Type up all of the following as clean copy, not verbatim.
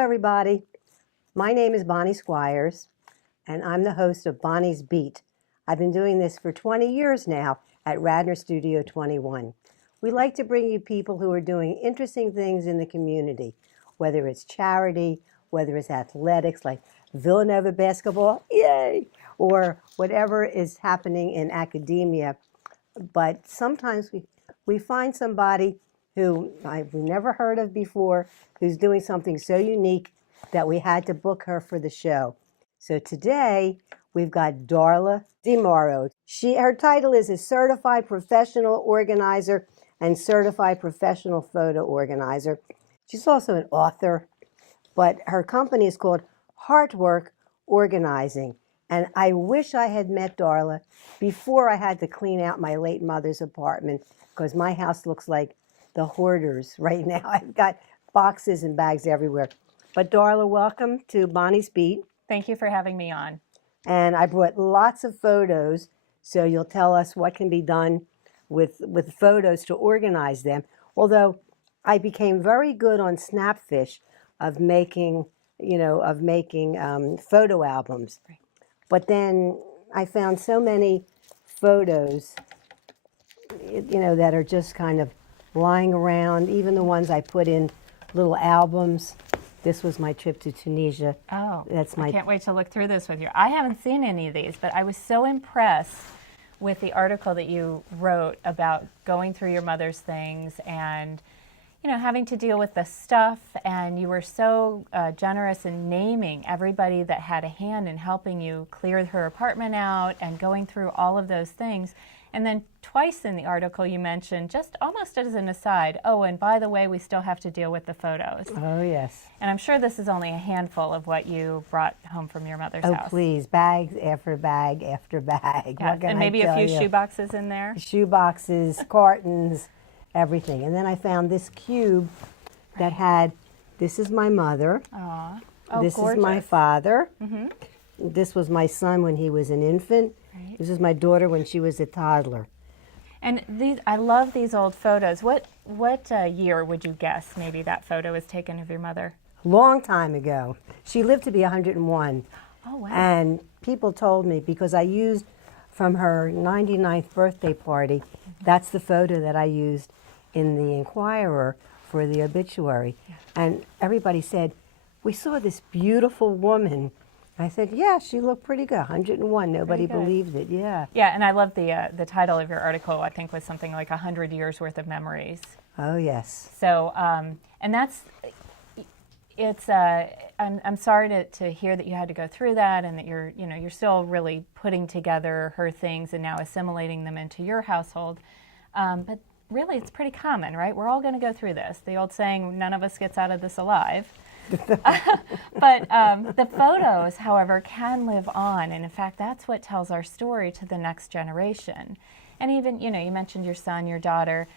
everybody. My name is Bonnie Squires, and I'm the host of Bonnie's Beat. I've been doing this for 20 years now at Radnor Studio 21. We like to bring you people who are doing interesting things in the community, whether it's charity, whether it's athletics like Villanova basketball, yay, or whatever is happening in academia. But sometimes we find somebody who I've never heard of before, who's doing something so unique that we had to book her for the show. So today we've got Darla DeMorrow. Her title is a Certified Professional Organizer and Certified Professional Photo Organizer. She's also an author, but her company is called HeartWork Organizing. And I wish I had met Darla before I had to clean out my late mother's apartment, because my house looks like the hoarders right now. I've got boxes and bags everywhere. But Darla, welcome to Bonnie's Beat. Thank you for having me on. And I brought lots of photos, so you'll tell us what can be done with photos to organize them. Although I became very good on Snapfish of making photo albums. Right. But then I found so many photos, that are just kind of lying around, even the ones I put in little albums. This was my trip to Tunisia. Oh, I can't wait to look through this with you. I haven't seen any of these, but I was so impressed with the article that you wrote about going through your mother's things and, having to deal with the stuff. And you were so generous in naming everybody that had a hand in helping you clear her apartment out and going through all of those things. And then twice in the article you mentioned, just almost as an aside, oh, and by the way, we still have to deal with the photos. Oh, yes. And I'm sure this is only a handful of what you brought home from your mother's house. Oh, please, bags after bag after bag. Yes. And maybe a few shoe boxes in there. Shoe boxes, cartons, everything. And then I found this cube that had, this is my mother. Aww. Oh, this gorgeous. is my father. Mm-hmm. This was my son when he was an infant. Right. This is my daughter when she was a toddler. And I love these old photos. What year would you guess maybe that photo was taken of your mother? Long time ago. She lived to be 101. Oh, wow. And people told me, because I used from her 99th birthday party, that's the photo that I used in the Inquirer for the obituary. Yeah. And everybody said, we saw this beautiful woman. I said, yeah, she looked pretty good, 101. Nobody believed it, yeah. Yeah, and I love the title of your article, I think was something like 100 years worth of memories. Oh, yes. So, and that's, I'm sorry to hear that you had to go through that and that you're still really putting together her things and now assimilating them into your household. But really, it's pretty common, right? We're all going to go through this. The old saying, none of us gets out of this alive. But the photos, however, can live on. And in fact, that's what tells our story to the next generation. And even, you mentioned your son, your daughter.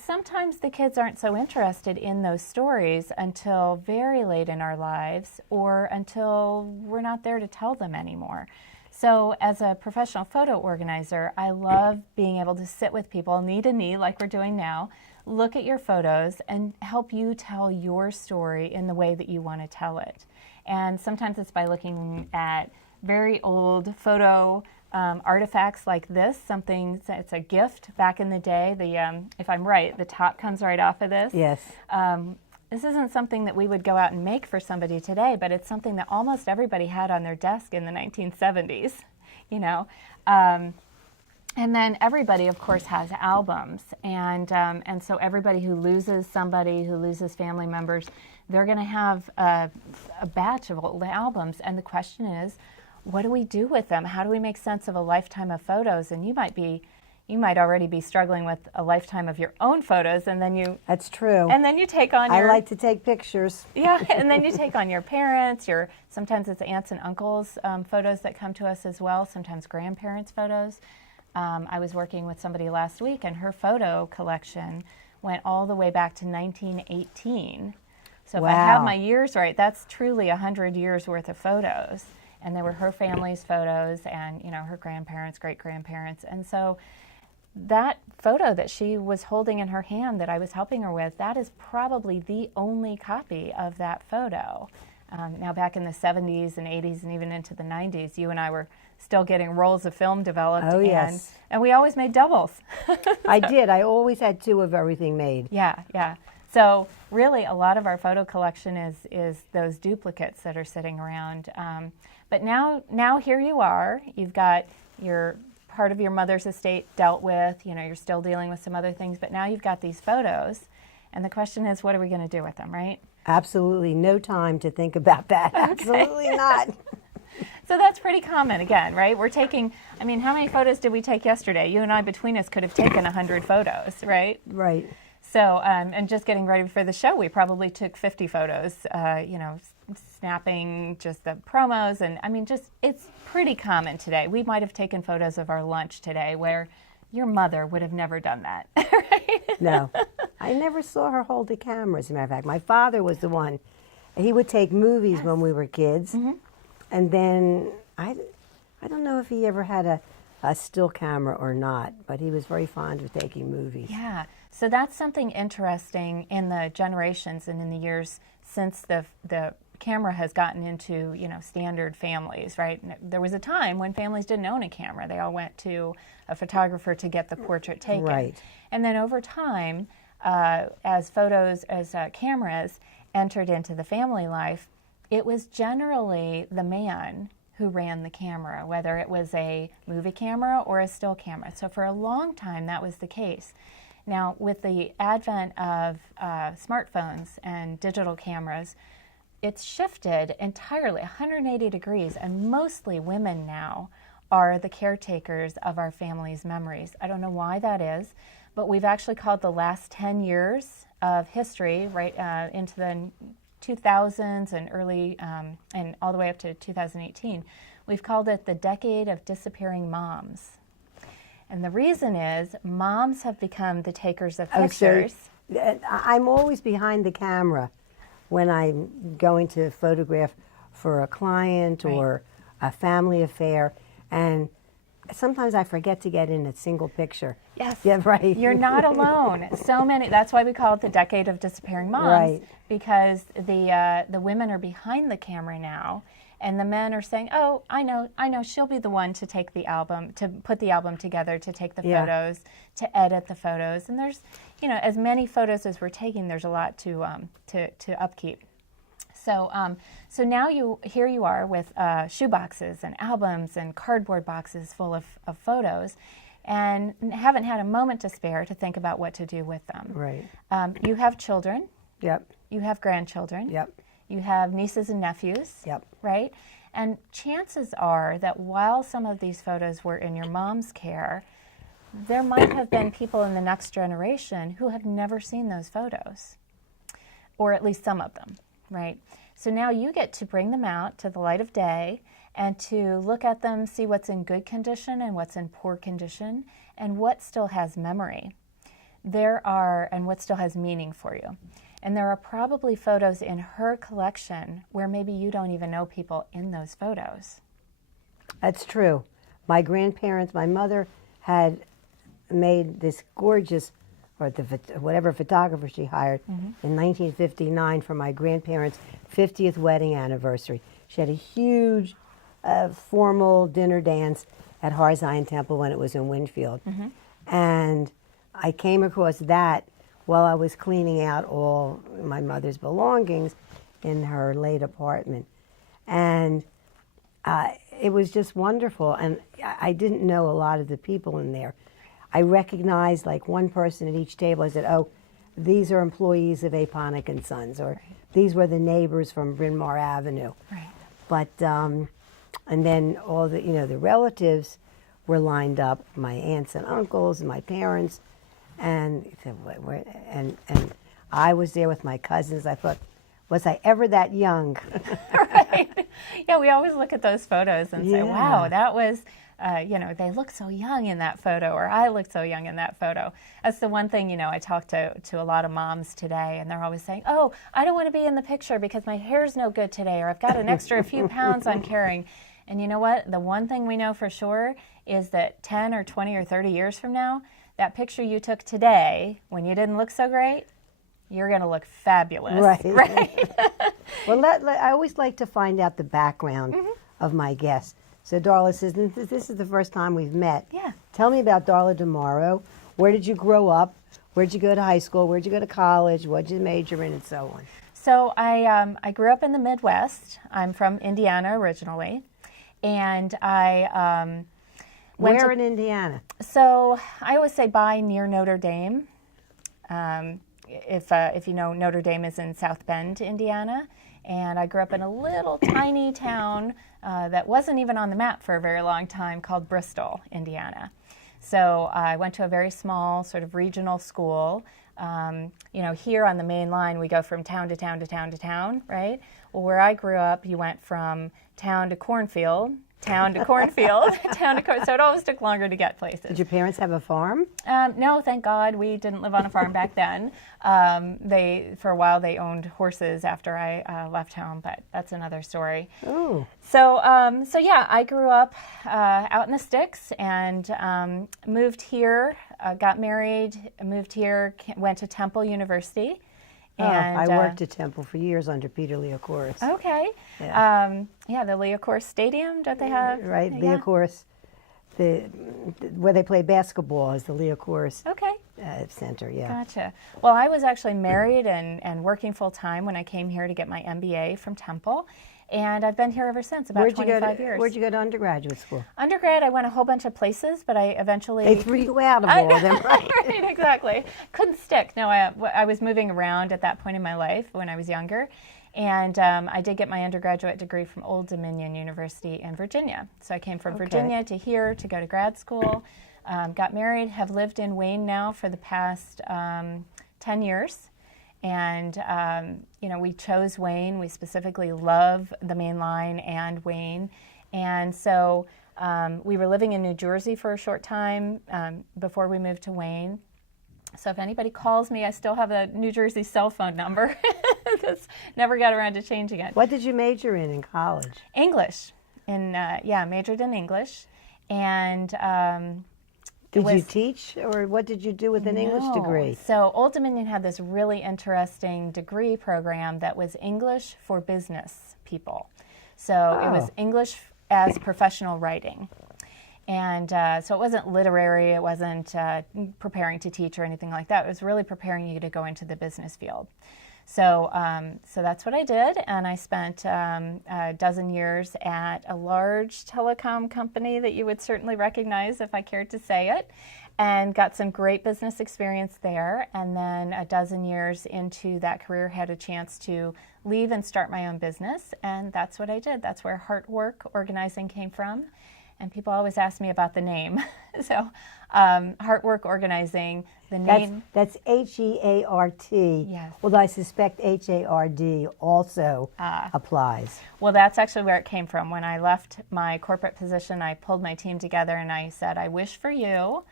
Sometimes the kids aren't so interested in those stories until very late in our lives or until we're not there to tell them anymore. So as a professional photo organizer, I love being able to sit with people knee to knee like we're doing now, look at your photos and help you tell your story in the way that you want to tell it. And sometimes it's by looking at very old photo artifacts like this, it's a gift back in the day. If I'm right, the top comes right off of this. Yes. This isn't something that we would go out and make for somebody today, but it's something that almost everybody had on their desk in the 1970s, And then everybody, of course, has albums. And so everybody who loses somebody, who loses family members, they're going to have a batch of old albums. And the question is, what do we do with them? How do we make sense of a lifetime of photos? And you might already be struggling with a lifetime of your own photos, and then That's true. And then you take on I like to take pictures. Yeah, and then you take on your parents, sometimes it's aunts and uncles photos that come to us as well, sometimes grandparents' photos. I was working with somebody last week, and her photo collection went all the way back to 1918. So if I have my years right, that's truly 100 years worth of photos. And they were her family's photos and, her grandparents, great-grandparents. And so that photo that she was holding in her hand that I was helping her with, that is probably the only copy of that photo. Now, back in the 70s and 80s and even into the 90s, you and I were still getting rolls of film developed. Oh, yes. And we always made doubles. I did. I always had 2 of everything made. Yeah, yeah. So really, a lot of our photo collection is those duplicates that are sitting around. But now here you are. You've got your part of your mother's estate dealt with. You know, you're still dealing with some other things, but now you've got these photos. And the question is, what are we going to do with them, right? Absolutely no time to think about that. Okay. Absolutely not. So that's pretty common again, right? We're taking, I mean, how many photos did we take yesterday? You and I between us could have taken 100 photos, right? Right. So, and just getting ready for the show, we probably took 50 photos, you know, snapping just the promos. And I mean, just, it's pretty common today. We might have taken photos of our lunch today where your mother would have never done that, right? No. I never saw her hold a camera, as a matter of fact. My father was the one. He would take movies when we were kids. Mm-hmm. And then, I don't know if he ever had a still camera or not, but he was very fond of taking movies. Yeah. So that's something interesting in the generations and in the years since the camera has gotten into, you know, standard families, right? There was a time when families didn't own a camera. They all went to a photographer to get the portrait taken. Right. And then over time, as cameras entered into the family life, it was generally the man who ran the camera, whether it was a movie camera or a still camera. So for a long time, that was the case. Now, with the advent of smartphones and digital cameras, it's shifted entirely 180 degrees, and mostly women now are the caretakers of our family's memories. I don't know why that is, but we've actually called the last 10 years of history, right into the 2000s and early, and all the way up to 2018, we've called it the decade of disappearing moms. And the reason is moms have become the takers of pictures. So I'm always behind the camera when I'm going to photograph for a client or a family affair, and sometimes I forget to get in a single picture. Yes. Yeah, right. You're not alone. So many. That's why we call it the decade of disappearing moms. Right. Because the women are behind the camera now, and the men are saying, "Oh, I know, she'll be the one to take the album, to put the album together, to take the photos, to edit the photos." And there's, you know, as many photos as we're taking, there's a lot to upkeep. So, so now here you are with shoe boxes and albums and cardboard boxes full of photos, and haven't had a moment to spare to think about what to do with them. Right. You have children. Yep. You have grandchildren. Yep. You have nieces and nephews. Yep. Right? And chances are that while some of these photos were in your mom's care, there might have been people in the next generation who have never seen those photos, or at least some of them, right? So now you get to bring them out to the light of day and to look at them, see what's in good condition and what's in poor condition, and what still has memory. And what still has meaning for you. And there are probably photos in her collection where maybe you don't even know people in those photos. That's true. My grandparents, my mother had made this gorgeous, or whatever photographer she hired, in 1959 for my grandparents' 50th wedding anniversary. She had a huge formal dinner dance at Zion Temple when it was in Winfield. And I came across that while I was cleaning out all my mother's belongings in her late apartment. And it was just wonderful. And I didn't know a lot of the people in there. I recognized like one person at each table. I said, "Oh, these are employees of Aponic and Sons," or "These were the neighbors from Bryn Mawr Avenue." Right. But, and then all the, the relatives were lined up, my aunts and uncles and my parents. And I was there with my cousins. I thought, was I ever that young? Right. Yeah, we always look at those photos and say, wow, that was, they look so young in that photo, or I look so young in that photo. That's the one thing, I talk to a lot of moms today, and they're always saying, "Oh, I don't want to be in the picture because my hair's no good today, or I've got an extra few pounds I'm carrying." And you know what? The one thing we know for sure is that 10 or 20 or 30 years from now, that picture you took today when you didn't look so great, you're going to look fabulous. Right. Right. Well, I always like to find out the background of my guests. So Darla says, this is the first time we've met. Yeah. Tell me about Darla DeMorrow. Where did you grow up? Where'd you go to high school? Where'd you go to college? What'd you major in, and so on? So I grew up in the Midwest. I'm from Indiana originally. And I went Where in Indiana? So I always say by near Notre Dame. If you know, Notre Dame is in South Bend, Indiana. And I grew up in a little tiny town that wasn't even on the map for a very long time called Bristol, Indiana. So I went to a very small sort of regional school. Here on the main line, we go from town to town to town to town, right? Well, where I grew up, you went from town to cornfield, town to cornfield, town to cornfield. So it always took longer to get places. Did your parents have a farm? No, thank God. We didn't live on a farm back then. For a while, they owned horses after I left home, but that's another story. Oh. So yeah, I grew up out in the sticks and moved here, got married, moved here, went to Temple University. And, I worked at Temple for years under Peter Leocoris. Okay. Yeah. The Leocoris Stadium, don't they have? Right, Yeah. Leocoris. Where they play basketball is the Leocoris Okay. Center, yeah. Gotcha. Well, I was actually married and working full-time when I came here to get my MBA from Temple. And I've been here ever since, about 25 years. Where'd you go to undergraduate school? Undergrad, I went a whole bunch of places, but I eventually... They threw you out of all of them, right? Right, exactly. Couldn't stick. No, I was moving around at that point in my life when I was younger. And I did get my undergraduate degree from Old Dominion University in Virginia. So I came from Virginia to here to go to grad school, got married, have lived in Wayne now for the past 10 years. And, we chose Wayne. We specifically love the main line and Wayne. And so we were living in New Jersey for a short time before we moved to Wayne. So if anybody calls me, I still have a New Jersey cell phone number. That's never got around to changing it. What did you major in college? English. Majored in English. And did you teach, or what did you do with an English degree? So Old Dominion had this really interesting degree program that was English for business people. So it was English as professional writing. And so it wasn't literary, it wasn't preparing to teach or anything like that. It was really preparing you to go into the business field. So that's what I did, and I spent a dozen years at a large telecom company that you would certainly recognize if I cared to say it, and got some great business experience there. And then a dozen years into that career, had a chance to leave and start my own business, and that's what I did. That's where HeartWork Organizing came from. And people always ask me about the name. So HeartWork Organizing, the name. That's H-E-A-R-T. Yes. Well, I suspect H-A-R-D also applies. Well, that's actually where it came from. When I left my corporate position, I pulled my team together and I said, I wish for you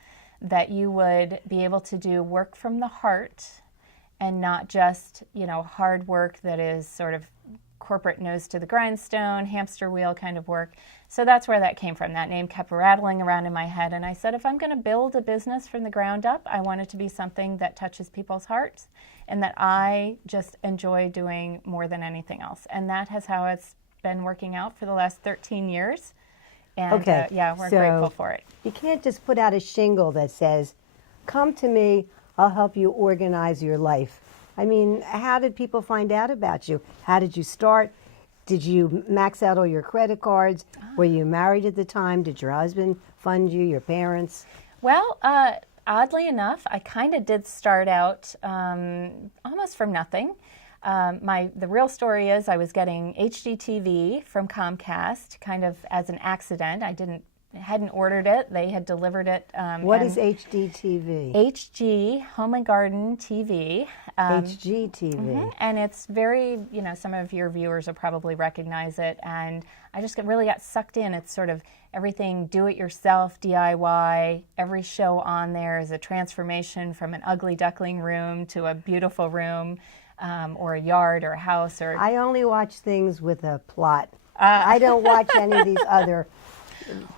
that you would be able to do work from the heart and not just, hard work that is sort of corporate nose to the grindstone, hamster wheel kind of work. So that's where that came from. That name kept rattling around in my head. And I said, if I'm going to build a business from the ground up, I want it to be something that touches people's hearts and that I just enjoy doing more than anything else. And that has how it's been working out for the last 13 years. And we're grateful for it. You can't just put out a shingle that says, come to me, I'll help you organize your life. I mean, how did people find out about you? How did you start? Did you max out all your credit cards? Were you married at the time? Did your husband fund you, your parents? Well, oddly enough, I kind of did start out almost from nothing. The real story is I was getting HGTV from Comcast kind of as an accident. I hadn't ordered it. They had delivered it. What is HDTV? HG, Home and Garden TV. HGTV. Mm-hmm. And it's very, some of your viewers will probably recognize it. And I just really got sucked in. It's sort of everything do-it-yourself, DIY. Every show on there is a transformation from an ugly duckling room to a beautiful room, or a yard or a house. I only watch things with a plot. I don't watch any of these other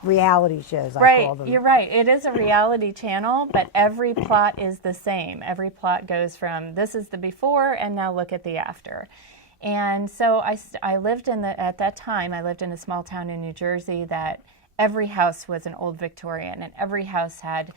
reality shows, I call Right, them. you're right. It is a reality channel, but every plot is the same. Every plot goes from this is the before and now look at the after. And so I lived at that time, I lived in a small town in New Jersey that every house was an old Victorian, and every house had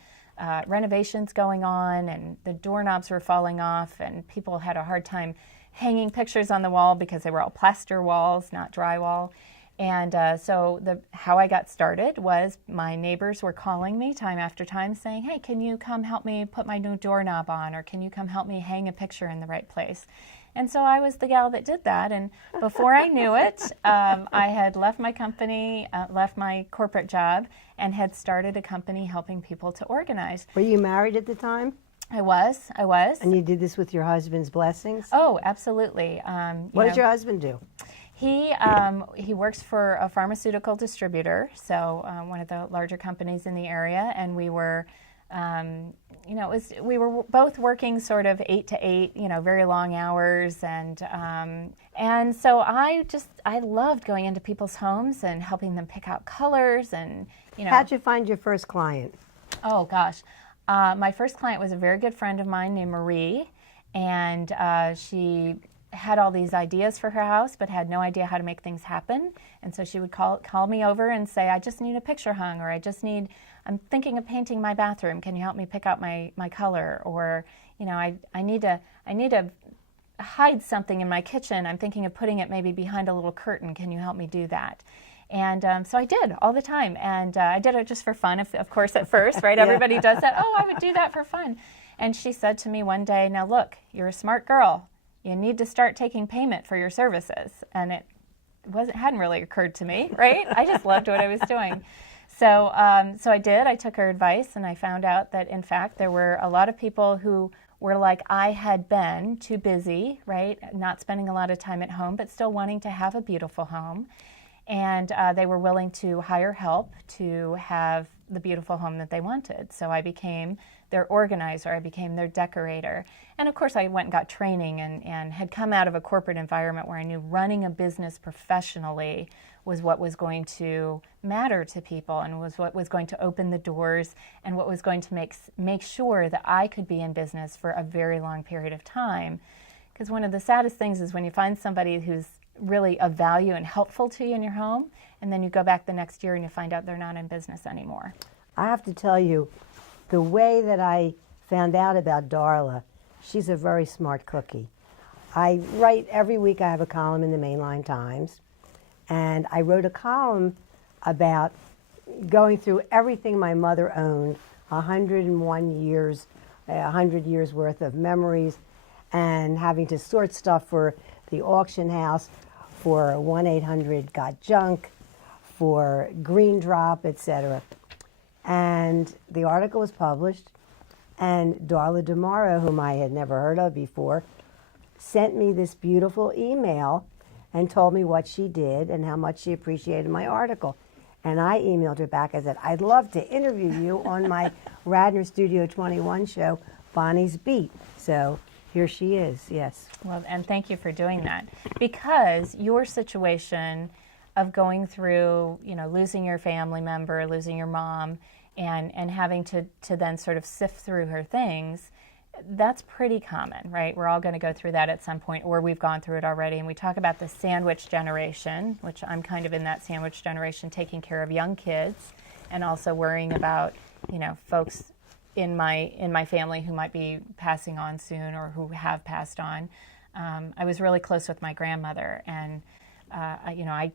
renovations going on, and the doorknobs were falling off, and people had a hard time hanging pictures on the wall because they were all plaster walls, not drywall. And so how I got started was my neighbors were calling me time after time saying, hey, can you come help me put my new doorknob on, or can you come help me hang a picture in the right place? And so I was the gal that did that. And before I knew it, I had left my company, left my corporate job, and had started a company helping people to organize. Were you married at the time? I was. And you did this with your husband's blessings? Oh, absolutely. What does your husband do? He works for a pharmaceutical distributor, so one of the larger companies in the area, and we were, we were both working sort of 8 to 8, very long hours, and so I loved going into people's homes and helping them pick out colors, and How'd you find your first client? Oh gosh, my first client was a very good friend of mine named Marie, and she had all these ideas for her house but had no idea how to make things happen. And so she would call me over and say, I just need a picture hung, or I'm thinking of painting my bathroom. Can you help me pick out my color? Or, I need to hide something in my kitchen. I'm thinking of putting it maybe behind a little curtain. Can you help me do that? And so I did all the time. And I did it just for fun, of course, at first, right? Everybody does that. Oh, I would do that for fun. And she said to me one day, now look, you're a smart girl. You need to start taking payment for your services. And it hadn't really occurred to me, right? I just loved what I was doing. So I did. I took her advice, and I found out that, in fact, there were a lot of people who were like I had been, too busy, right? Not spending a lot of time at home, but still wanting to have a beautiful home. And they were willing to hire help to have the beautiful home that they wanted. So I became their organizer, I became their decorator. And of course I went and got training and had come out of a corporate environment where I knew running a business professionally was what was going to matter to people, and was what was going to open the doors, and what was going to make sure that I could be in business for a very long period of time. Because one of the saddest things is when you find somebody who's really of value and helpful to you in your home, and then you go back the next year and you find out they're not in business anymore. I have to tell you, the way that I found out about Darla, she's a very smart cookie. I write every week. I have a column in the Mainline Times, and I wrote a column about going through everything my mother owned, 101 years, 100 years worth of memories, and having to sort stuff for the auction house, for 1-800-GOT-JUNK, for Green Drop, etc. And the article was published, and Darla DeMorrow, whom I had never heard of before, sent me this beautiful email and told me what she did and how much she appreciated my article. And I emailed her back. I said, I'd love to interview you on my Radnor Studio 21 show, Bonnie's Beat. So here she is, yes. Well, and thank you for doing that. Because your situation of going through, losing your family member, losing your mom, and having to then sort of sift through her things, that's pretty common, right? We're all going to go through that at some point, or we've gone through it already. And we talk about the sandwich generation, which I'm kind of in that sandwich generation, taking care of young kids and also worrying about, folks in my family who might be passing on soon or who have passed on. I was really close with my grandmother, and I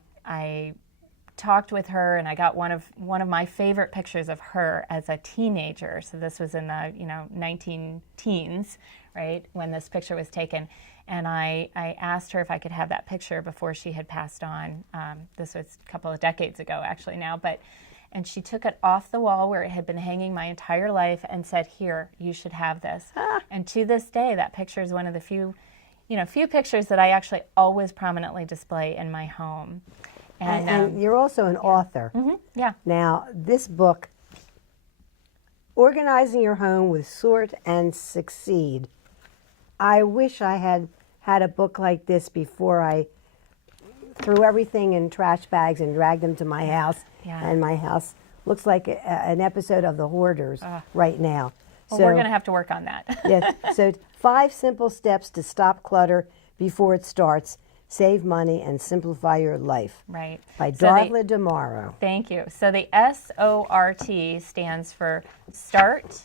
talked with her, and I got one of my favorite pictures of her as a teenager. So this was in the 19-teens, right, when this picture was taken. And I asked her if I could have that picture before she had passed on. This was a couple of decades ago, actually now, and she took it off the wall where it had been hanging my entire life and said, "Here, you should have this." And to this day, that picture is one of the few pictures that I actually always prominently display in my home. And you're also an author. Mm-hmm, yeah. Now, this book, Organizing Your Home with Sort and Succeed, I wish I had a book like this before I threw everything in trash bags and dragged them to my house. Yeah. And my house looks like an episode of The Hoarders right now. Well, So we're going to have to work on that. yes. So 5 simple steps to stop clutter before it starts, save money, and simplify your life. Right. By So Darla DeMorrow. Thank you. So the SORT stands for start,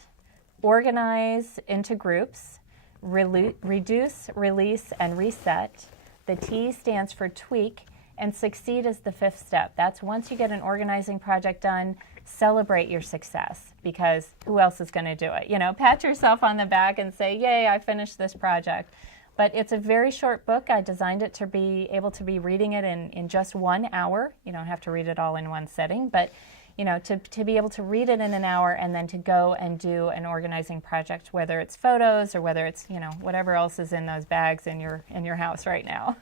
organize into groups, reduce, release, and reset. The T stands for tweak, and succeed is the 5th step. That's once you get an organizing project done, celebrate your success, because who else is going to do it? You know, pat yourself on the back and say, yay, I finished this project. But it's a very short book. I designed it to be able to be reading it in just 1 hour. You don't have to read it all in one sitting, but you know, to be able to read it in an hour and then to go and do an organizing project, whether it's photos or whether it's, you know, whatever else is in those bags in your house right now.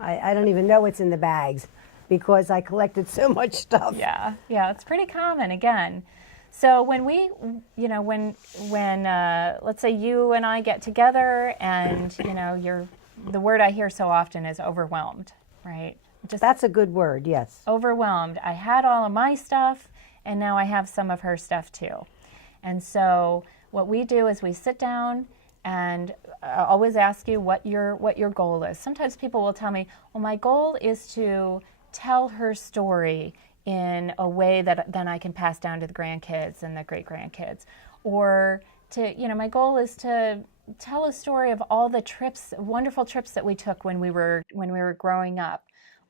I don't even know what's in the bags because I collected so much stuff. Yeah, it's pretty common again. So when we, you know, when let's say you and I get together and, you know, the word I hear so often is overwhelmed, right? That's a good word, yes. Overwhelmed. I had all of my stuff, and now I have some of her stuff too. And so what we do is we sit down and always ask you what your goal is. Sometimes people will tell me, well, my goal is to tell her story in a way that then I can pass down to the grandkids and the great-grandkids. Or to, you know, my goal is to tell a story of all the trips, wonderful trips that we took when we were growing up.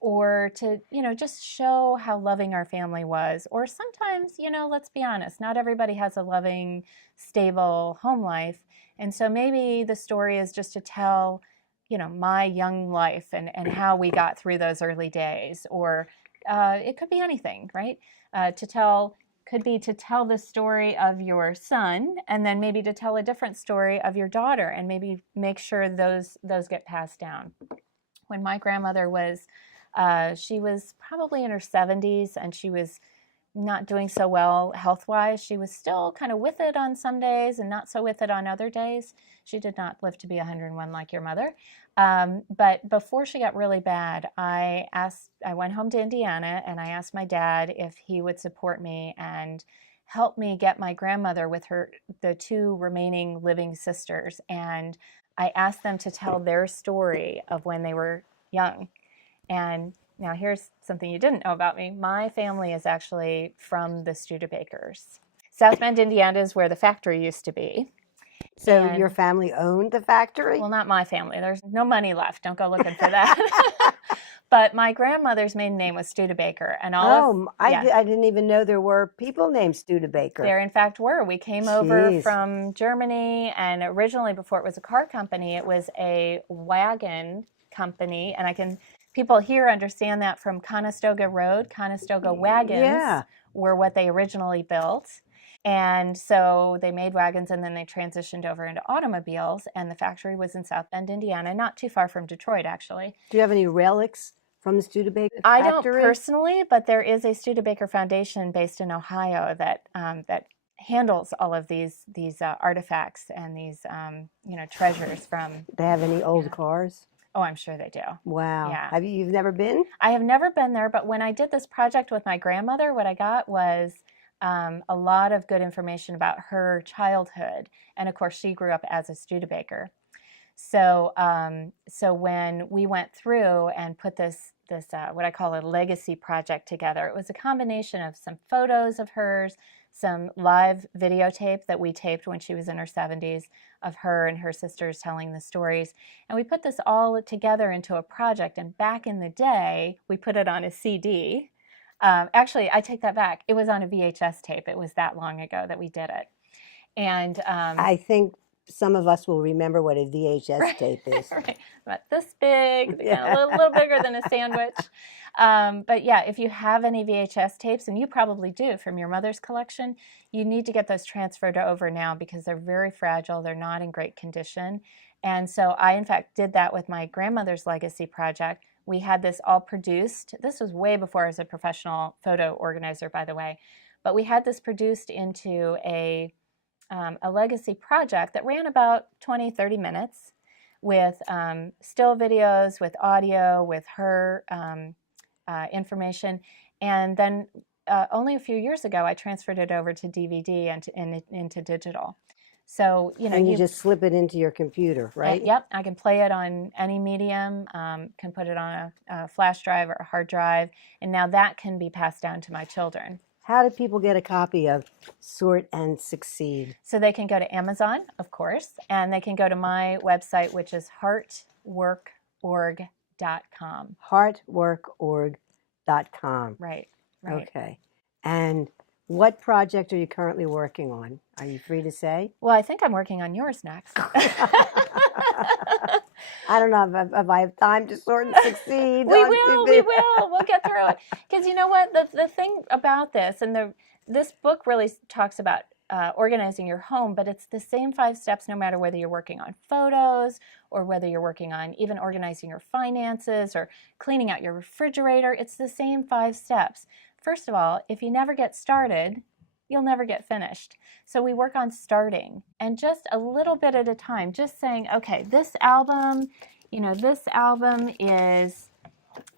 Or to, you know, just show how loving our family was. Or sometimes, you know, let's be honest, not everybody has a loving, stable home life. And so maybe the story is just to tell, you know, my young life and how we got through those early days. Or it could be anything, right? Could be to tell the story of your son, and then maybe to tell a different story of your daughter, and maybe make sure those get passed down. When my grandmother was she was probably in her 70s, and she was not doing so well health-wise. She was still kind of with it on some days and not so with it on other days. She did not live to be 101 like your mother. But before she got really bad, I went home to Indiana, and I asked my dad if he would support me and help me get my grandmother with the 2 remaining living sisters. And I asked them to tell their story of when they were young. And now here's something you didn't know about me. My family is actually from the Studebakers. South Bend, Indiana is where the factory used to be. So your family owned the factory? Well, not my family. There's no money left. Don't go looking for that. But my grandmother's maiden name was Studebaker. And I didn't even know there were people named Studebaker. There, in fact, were. We came over from Germany, and originally, before it was a car company, it was a wagon company. And people here understand that from Conestoga Road. Conestoga wagons were what they originally built. And so they made wagons, and then they transitioned over into automobiles, and the factory was in South Bend, Indiana, not too far from Detroit, actually. Do you have any relics from the Studebaker factory? I don't personally, but there is a Studebaker Foundation based in Ohio that handles all of these artifacts and these treasures from. They have any old cars? Oh, I'm sure they do. Wow. Yeah. You've never been? I have never been there, but when I did this project with my grandmother, what I got was a lot of good information about her childhood. And of course, she grew up as a Studebaker. So when we went through and put this what I call a legacy project together, it was a combination of some photos of hers, some live videotape that we taped when she was in her 70s of her and her sisters telling the stories. And we put this all together into a project. And back in the day, we put it on a CD. Actually, I take that back. It was on a VHS tape. It was that long ago that we did it. And I think some of us will remember what a VHS tape is. Right. About this big, a little bigger than a sandwich. But yeah, if you have any VHS tapes, and you probably do from your mother's collection, you need to get those transferred over now because they're very fragile. They're not in great condition. And so I, in fact, did that with my grandmother's legacy project. We had this all produced. This was way before I was a professional photo organizer, by the way. But we had this produced into a legacy project that ran about 20, 30 minutes. with still videos, with audio, with her information. And then only a few years ago, I transferred it over to DVD and into digital. So, and you just slip it into your computer, right? Yep, I can play it on any medium, can put it on a flash drive or a hard drive, and now that can be passed down to my children. How do people get a copy of Sort and Succeed? So they can go to Amazon, of course, and they can go to my website, which is heartworkorg.com. Heartworkorg.com. Right. Okay. And what project are you currently working on? Are you free to say? Well, I think I'm working on yours next. I don't know if I have time to Sort and Succeed. We will. We'll get through it. Because you know what? The thing about this, and this book really talks about organizing your home, but it's the same 5 steps no matter whether you're working on photos or whether you're working on even organizing your finances or cleaning out your refrigerator. It's the same 5 steps. First of all, if you never get started, you'll never get finished. So we work on starting, and just a little bit at a time, just saying, okay, this album is,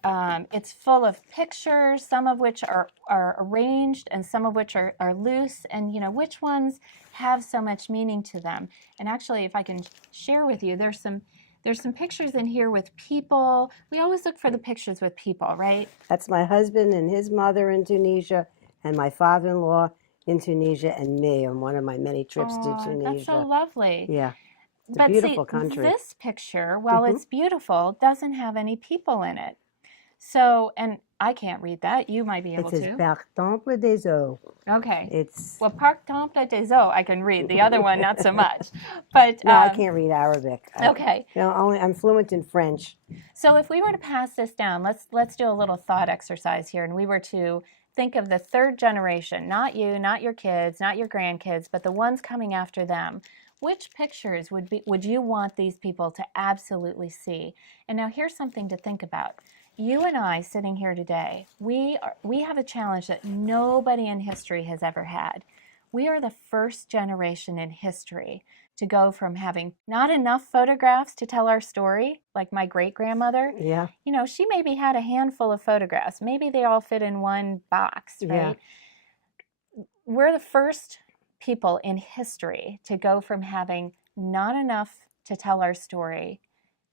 it's full of pictures, some of which are arranged and some of which are loose, and which ones have so much meaning to them. And actually, if I can share with you, there's some pictures in here with people. We always look for the pictures with people, right? That's my husband and his mother in Tunisia, and my father-in-law in Tunisia, and me on one of my many trips to Tunisia. That's so lovely. Yeah, it's a beautiful country. This picture, while it's beautiful, doesn't have any people in it. So, and I can't read that. You might be able to. It says Parc Temple des Eaux. Okay. Well, Parc Temple des Eaux I can read. The other one, not so much. But no, I can't read Arabic. Okay. I'm fluent in French. So if we were to pass this down, let's do a little thought exercise here, and we were to think of the 3rd generation, not you, not your kids, not your grandkids, but the ones coming after them. Which pictures would you want these people to absolutely see? And now here's something to think about. You and I sitting here today, we have a challenge that nobody in history has ever had. We are the first generation in history to go from having not enough photographs to tell our story, like my great-grandmother. Yeah. She maybe had a handful of photographs. Maybe they all fit in one box, right? Yeah. We're the first people in history to go from having not enough to tell our story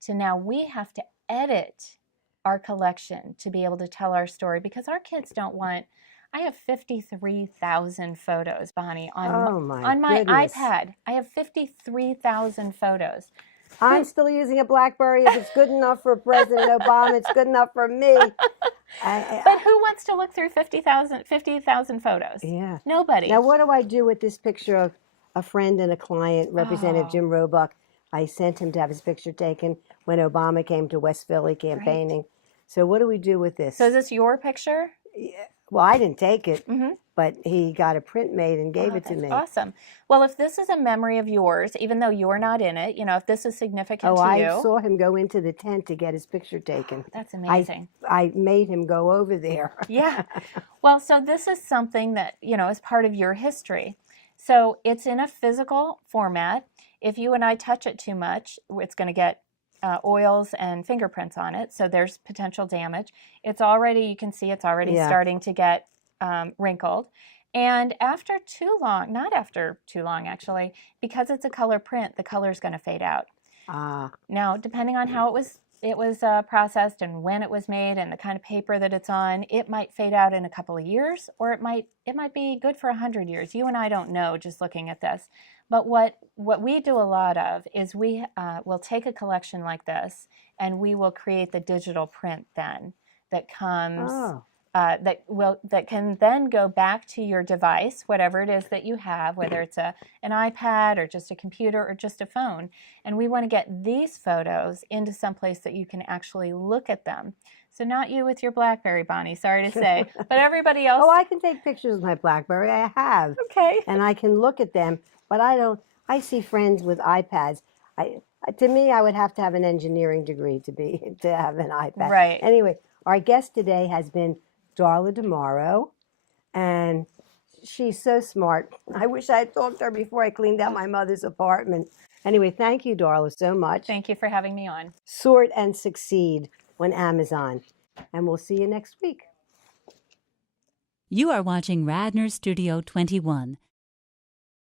to now we have to edit our collection to be able to tell our story, because our kids don't want. I have 53,000 photos, Bonnie, on my iPad. I have 53,000 photos. I'm still using a BlackBerry. If it's good enough for President Obama, it's good enough for me. But who wants to look through 50,000 photos? Yeah. Nobody. Now, what do I do with this picture of a friend and a client, Representative Jim Roebuck? I sent him to have his picture taken when Obama came to West Philly campaigning. Right. So what do we do with this? So is this your picture? Yeah. Well, I didn't take it, but he got a print made and gave it to me. Awesome. Well, if this is a memory of yours, even though you're not in it, if this is significant to you. I saw him go into the tent to get his picture taken. That's amazing. I made him go over there. Yeah. Well, so this is something that, is part of your history. So it's in a physical format. If you and I touch it too much, it's going to get oils and fingerprints on it, so there's potential damage. You can see it's already starting to get wrinkled. And after too long, not after too long actually, because it's a color print, the color is going to fade out. Now, depending on how it was processed and when it was made and the kind of paper that it's on, it might fade out in a couple of years, or it might be good for 100 years. You and I don't know just looking at this. But what we do a lot of is we will take a collection like this and we will create the digital print then that comes that can then go back to your device, whatever it is that you have, whether it's an iPad or just a computer or just a phone. And we want to get these photos into some place that you can actually look at them. So not you with your BlackBerry, Bonnie, sorry to say, but everybody else. Oh, I can take pictures with my BlackBerry. I have. Okay. And I can look at them, but I see friends with iPads. To me, I would have to have an engineering degree to have an iPad. Right. Anyway, our guest today has been Darla DeMorrow, and she's so smart. I wish I had talked to her before I cleaned out my mother's apartment. Anyway, thank you, Darla, so much. Thank you for having me on. Sort and Succeed on Amazon. And we'll see you next week. You are watching Radnor Studio 21,